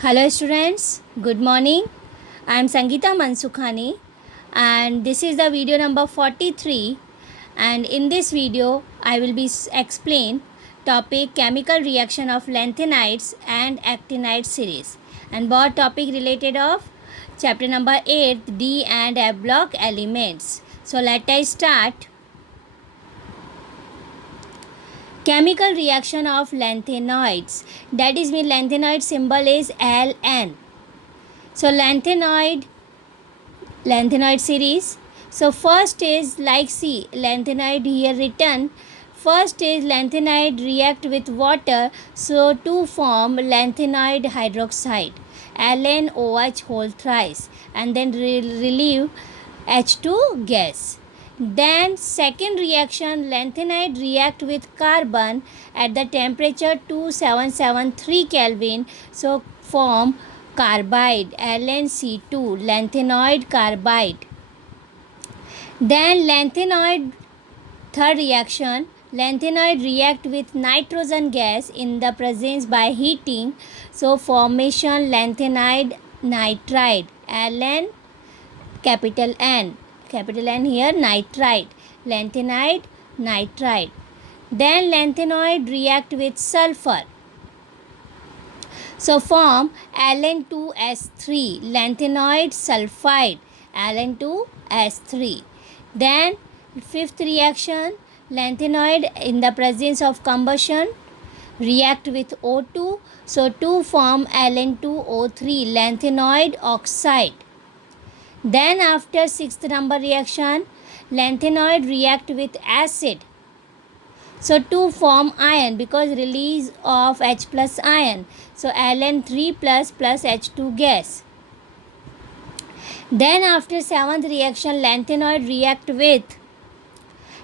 Hello students, good morning. I am Sangeeta Mansukhani and this is the video number 43, and in this video I will be explain topic chemical reaction of lanthanides and actinide series and both topic related of chapter number 8 D and F block elements. So let us start. Chemical reaction of lanthanoids, that is mean lanthanoid symbol is Ln. So lanthanoid series. So first is like see lanthanoid here written. First is lanthanide react with water so to form lanthanoid hydroxide LNOH whole thrice and then relieve H2 gas. Then second reaction lanthanide react with carbon at the temperature 2773 Kelvin so form carbide LnC2 lanthanoid carbide. Then lanthanoid third reaction lanthanoid react with nitrogen gas in the presence by heating so formation lanthanide nitride Ln capital N here nitride lanthanide nitride. Then lanthanoid react with sulfur so form Ln2S3 lanthanoid sulfide Ln2S3. Then fifth reaction lanthanoid in the presence of combustion react with O2 so to form Ln2O3 lanthanoid oxide. Then after sixth number reaction lanthanoid react with acid so to form ion because release of H plus ion so Ln3 plus H2 gas. Then after seventh reaction lanthanoid react with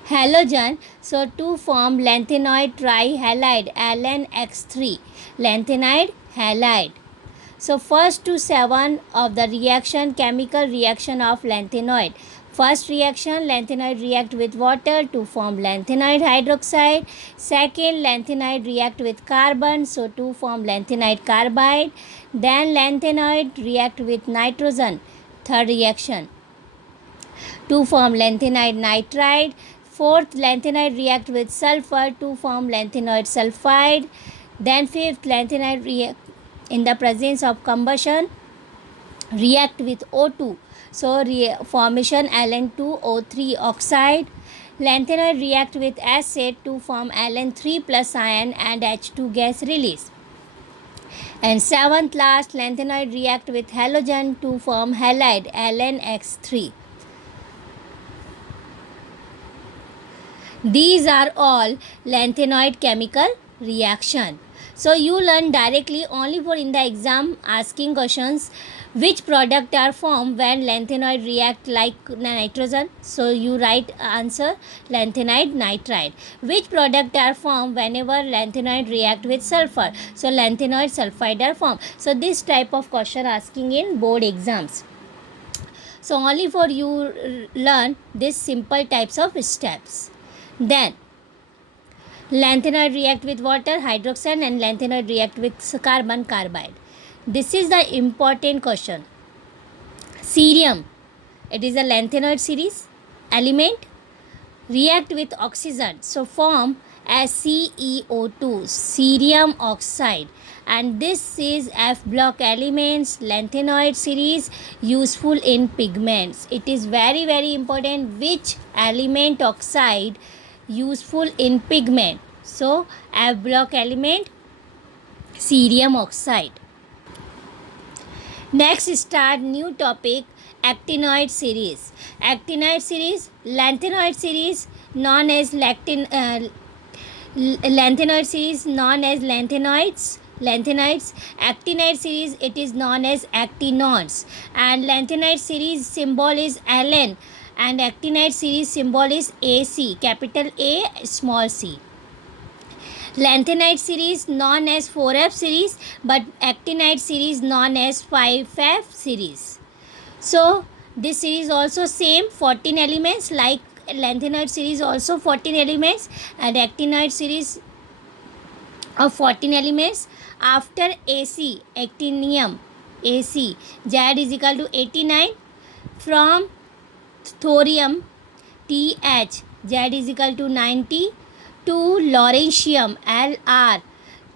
halogen so to form lanthanoid trihalide LnX3 lanthanide halide. So first to seven of the reaction chemical reaction of lanthanoid. First reaction lanthanoid react with water to form lanthanoid hydroxide. Second lanthanoid react with carbon so to form lanthanide carbide. Then lanthanoid react with nitrogen. Third reaction to form lanthanide nitride. Fourth lanthanide react with sulfur to form lanthanide sulfide. Then fifth lanthanide react in the presence of combustion react with O2 so formation Ln2O3 oxide. Lanthanoid react with acid to form Ln3 plus ion and H2 gas release. And seventh last lanthanoid react with halogen to form halide LnX3. These are all lanthanoid chemical reaction. So you learn directly only for in the exam asking questions which product are formed when lanthanoid react like nitrogen. So you write answer lanthanide nitride. Which product are formed whenever lanthanoid react with sulfur. So lanthanoid sulfide are formed. So this type of question asking in board exams. So only for you learn this simple types of steps. Then lanthanoid react with water hydroxide and lanthanoid react with carbon carbide. This is the important question. Cerium, it is a lanthanoid series element react with oxygen so form as CeO2 cerium oxide, and this is F block elements lanthanoid series useful in pigments. It is very important which element oxide useful in pigment. So F block element cerium oxide. Next start new topic actinoid series. Actinoid series lanthanoid series known as lanthanoid series known as lanthanoids. Actinide series it is known as actinoids, and lanthanoid series symbol is Ln and actinide series symbol is AC capital A small c. Lanthanide series known as 4F series but actinide series known as 5F series. So this series also same 14 elements like lanthanide series also 14 elements and actinide series of 14 elements. After AC, actinium, AC, Z is equal to 89. From thorium, TH, Z is equal to 90. To lawrencium, LR,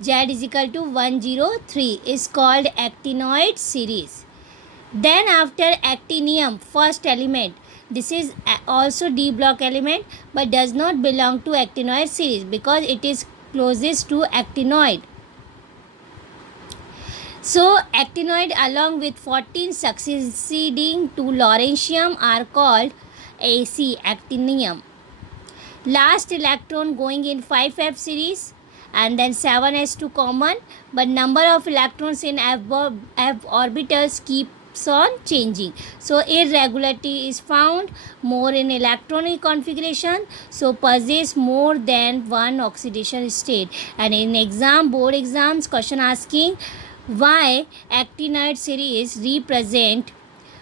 Z is equal to 103, is called actinoid series. Then after actinium, first element, this is also D block element but does not belong to actinoid series because it is closest to actinoid. So actinoid along with 14 succeeding to lawrencium are called AC, actinium. Last electron going in 5f series and then 7s2 common, but number of electrons in f orbitals keeps on changing. So irregularity is found more in electronic configuration, so possess more than one oxidation state. And in board exams, question asking why actinoid series represent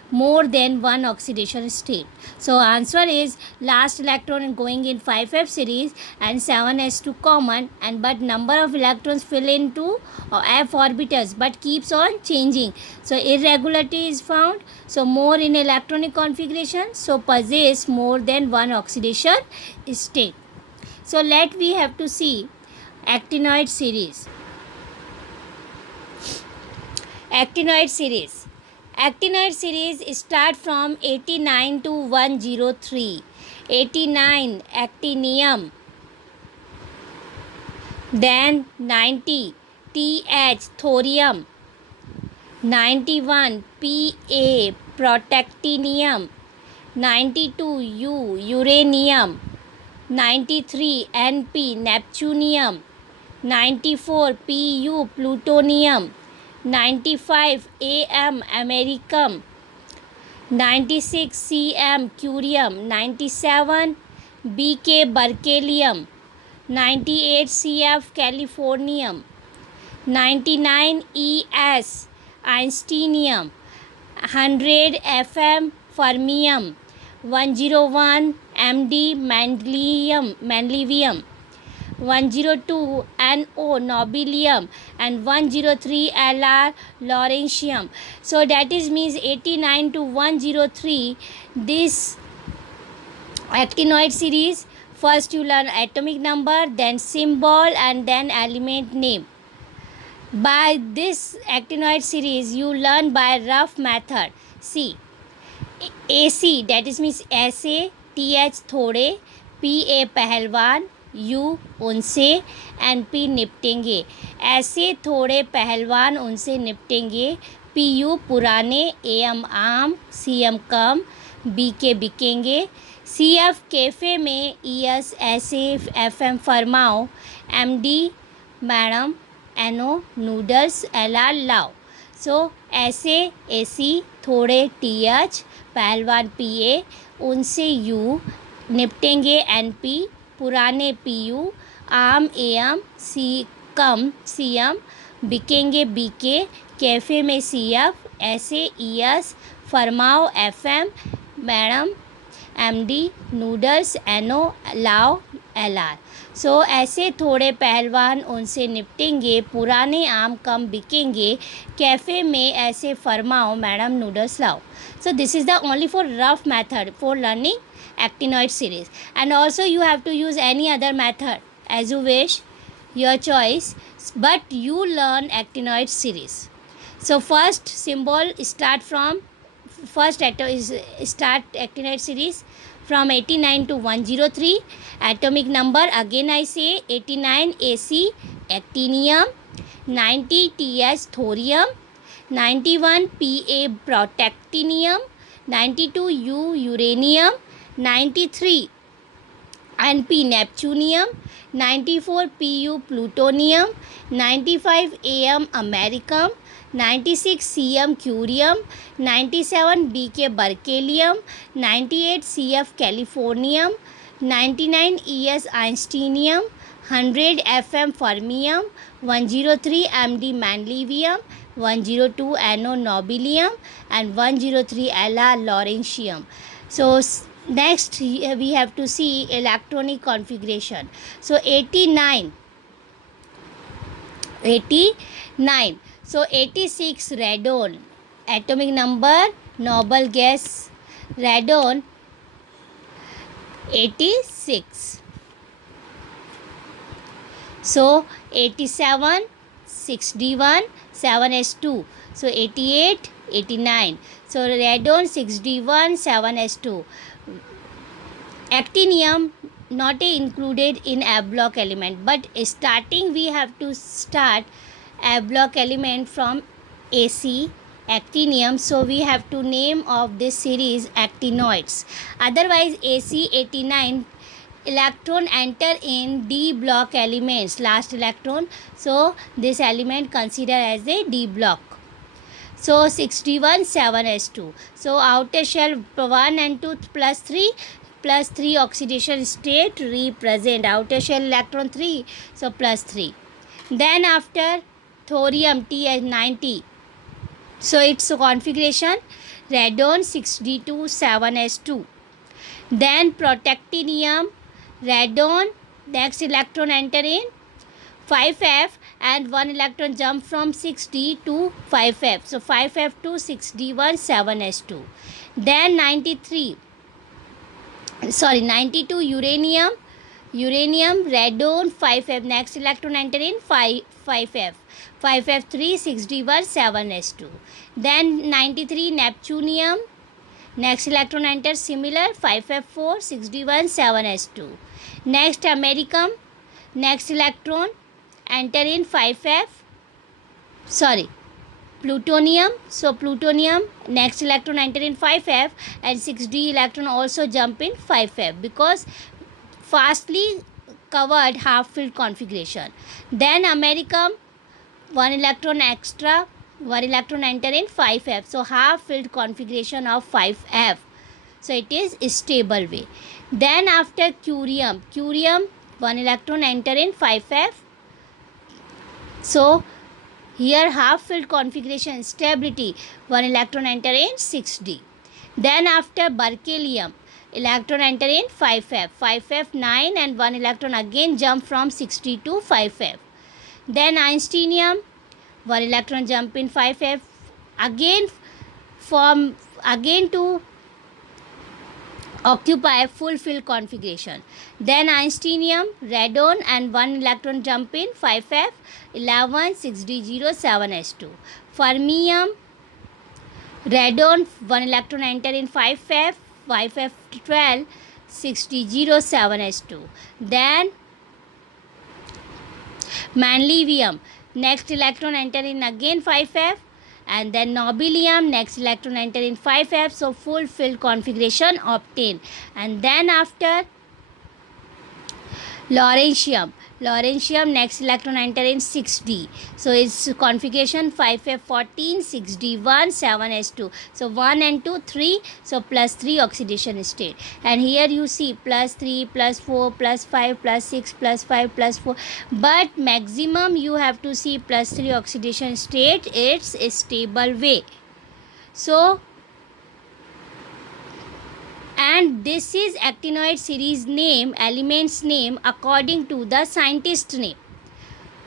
more than one oxidation state. So answer is last electron going in 5f series and 7s2 common, and but number of electrons fill into f orbitals but keeps on changing. So irregularity is found, so more in electronic configuration, so possess more than one oxidation state. So we have to see actinoid series. Actinoid series. Actinoid series start from 89 to 103. 89 actinium, then 90 TH thorium, 91 PA protactinium, 92 uranium, 93 NP neptunium, 94 Pu plutonium, 95 AM americum, 96 CM curium, 97 BK berkelium, 98 CF californium, 99 ES einsteinium, 100 FM fermium, 101 MD mendelevium, 102 NO nobelium, and 103 LR lawrencium. So that is means 89 to 103 this actinoid series. First you learn atomic number, then symbol, and then element name. By this actinoid series you learn by rough method. See, AC, that is means ऐसे, TH थोड़े, PA पहलवान, you उनसे, NP निपटेंगे. ऐसे थोड़े पहलवान उनसे निपटेंगे. PU पुराने, AM आम, CM कम, BK बिकेंगे. CF कैफ़े में, ES ऐसे, FM फरमाओ, MD madam, NO noodles, LR लाओ. सो ऐसे AC, थोड़े TH, पहलवान PA, उनसे U, निपटेंगे NP, पुराने PU, आम AM, come CM, बिकेंगे BK, cafe में CF, ऐसे ES, फरमाओ FM, madam MD, noodles NO, लाओ LR. सो ऐसे थोड़े पहलवान उनसे निपटेंगे, पुराने आम कम बिकेंगे, कैफ़े में ऐसे फरमाओ मैडम नूडल्स लाओ. So this is the only for rough method for learning actinoid series, and also you have to use any other method as you wish, your choice, but you learn actinoid series. So first symbol start from first start actinoid series from 89 to 103. Atomic number again I say 89 AC actinium, 90 TH thorium, 91 PA protactinium, 92 uranium, 93 NP neptunium, 94 Pu plutonium, 95 AM americum, 96 CM curium, 97 BK berkelium, 98 CF californium, 99 ES einsteinium, 100 FM fermium, 103 MD mendelevium, 102 NO nobelium, and 103 LR lawrencium. So next we have to see electronic configuration. So 80 9. So 86 radon. Atomic number, noble gas radon 86. So 87 61 7s2. So 88 89. So radon 61 7s2. Actinium not included in A block element, but starting we have to start A block element from AC actinium, so we have to name of this series actinoids. Otherwise AC 89 electron enter in D block elements, last electron, so this element consider as a D block. So 61 7s2. So outer shell 1 and 2 plus 3 oxidation state represent outer shell electron 3, so plus 3. Then after thorium T as 90, so its configuration radon 62 7s2. Then protactinium radon, next electron enter in 5f and one electron jump from 6d to 5f, so 5f to 61 7s2. Then 92 uranium radon 5f, next electron enter in 5f 5f3 61 7s2. Then 93 neptunium, next electron enter similar 5f4 61 7s2. Next americum, next electron enter in 5f, plutonium, so plutonium next electron enter in 5f and 6d electron also jump in 5f because fastly covered half filled configuration. Then americum, one electron extra, one electron enter in 5f, so half filled configuration of 5f, so it is stable way. Then after curium, one electron enter in 5f, so here half filled configuration stability, one electron enter in 6d. Then after berkelium, electron enter in 5f 9 and one electron again jump from 6d to 5f. Then einsteinium, one electron jump in 5f again to occupy full fill configuration. Then einsteinium radon and one electron jump in 5f 11 6d0 7s2. Fermium radon, one electron enter in 5f 5f12 6d0 7s2. Then manlivium, next electron enter in again 5f and then nobelium, next electron enter in 5f, so full filled configuration obtained. And then after lawrencium, next electron enter in 6d, so its configuration 5f14 6d1 7s2, so 1 and 2 3, so plus 3 oxidation state. And here you see plus 3 plus 4 plus 5 plus 6 plus 5 plus 4, but maximum you have to see plus 3 oxidation state, it's a stable way. So and this is actinoid series name, elements name according to the scientist name.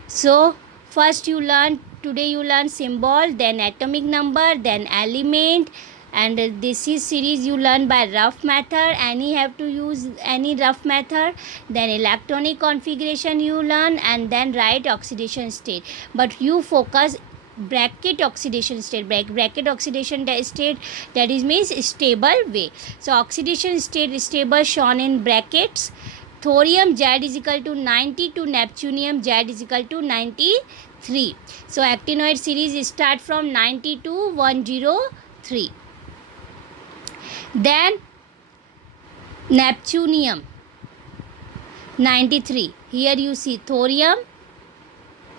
So first today you learn symbol, then atomic number, then element, and this is series you learn by rough method, any have to use any rough method. Then electronic configuration you learn and then write oxidation state, but you focus bracket oxidation state, bracket oxidation state, that is means stable way. So oxidation state stable shown in brackets. Thorium Z is equal to 90 to neptunium Z is equal to 93. So actinoid series start from 90 to 103. Then neptunium 93, here you see thorium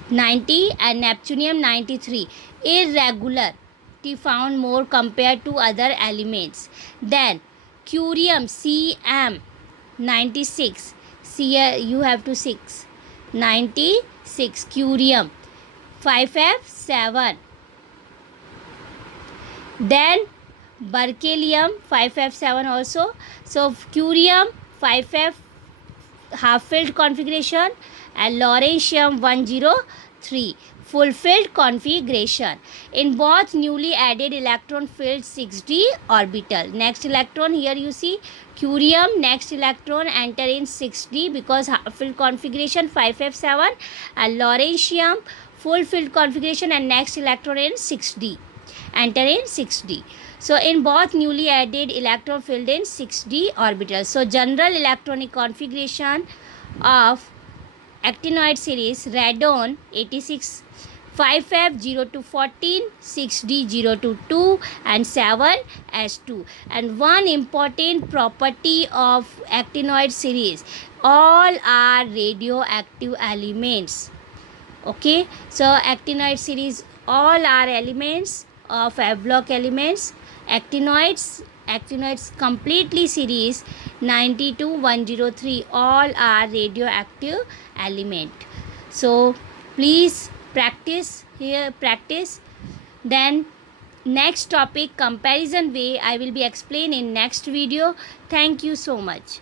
90 and neptunium 93, irregular found more compared to other elements. Then curium Cm 96, here you have to 6 96, curium 5f7. Then berkelium 5f7 also, so curium 5f half filled configuration and lawrencium 103, fulfilled configuration. In both newly added electron filled 6d orbital. Next electron, here you see curium, next electron enter in 6d because filled configuration 5f7, and lawrencium full filled configuration and next electron in 6d, enter in 6d. So in both newly added electron filled in 6d orbital. So general electronic configuration of actinoid series radon 86 5f0 to 14, 6d0 to 2 and 7s2. And one important property of actinoid series, all are radioactive elements. Okay, so actinoid series all are elements of Havelock elements. Actinoids completely series 92103 all are radioactive element. So please practice here, then next topic comparison way I will be explaining in next video. Thank you so much.